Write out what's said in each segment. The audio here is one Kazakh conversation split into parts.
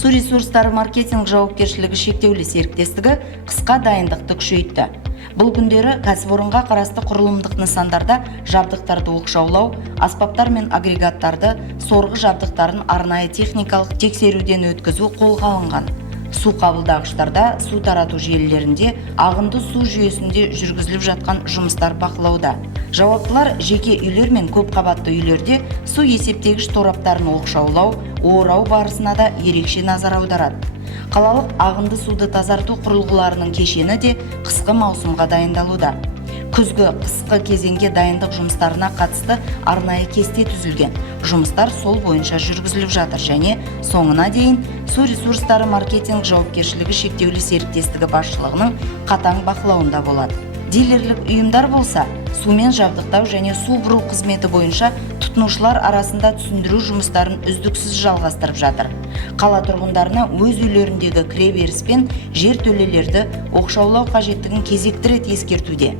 Су ресурстары маркетинг жауапкершілігі шектеулі серіктестігі қысқа дайындықты күшейтті. Бұл күндері кәсіпорынға қарасты құрылымдық нысандарда жабдықтарды оқшаулау, аспаптар мен агрегаттарды, сорғы жабдықтарын арнайы техникалық тексеруден өткізу қолға алынған. Су қабылдағыштарда, су тарату желілерінде, ағынды су жүйесінде жүргізіліп жатқан жұмыстар бақылауда. Жауаптылар жеке үйлер мен көп қабатты үйлерде су есептегіш тораптарын оқшаулау, орау барысына да ерекше назар аударады. Қалалық ағынды суды тазарту құрылғыларының кешені де қысқы маусымға дайындалуда. Күзгі қысқы кезеңге дайындық жұмыстарына қатысты арнайы кесте түзілген. Жұмыстар сол бойынша жүргізіліп жатыр және соңына дейін су ресурстары маркетинг жауапкершілігі шектеулі серіктестігі басшылығының қатаң бақылауында болады. Дилерлік ұйымдар болса, сумен жабдықтау және су бұру қызметі бойынша тұтынушылар арасында түсіндіру жұмыстарын үздіксіз жалғастырып жатыр. Қала тұрғындарына өз үйлеріндегі кіреберіс пен жер төлелерді оқшаулау қажеттігін кезекті рет ескертуде.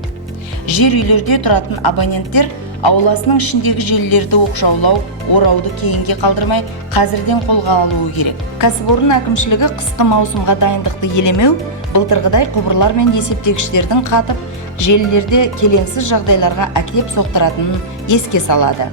Жер үйлерде тұратын абоненттер ауласының ішіндегі желілерді оқшаулау, орауды кейінге қалдырмай қазірден қолға алуы керек. Кәсіпорын әкімшілігі қысқы маусымға дайындықты елемеу, былтырғыдай құбырлар мен есептегіштердің қатып, желілерде келеңсіз жағдайларға әкеліп соқтыратынын еске салады.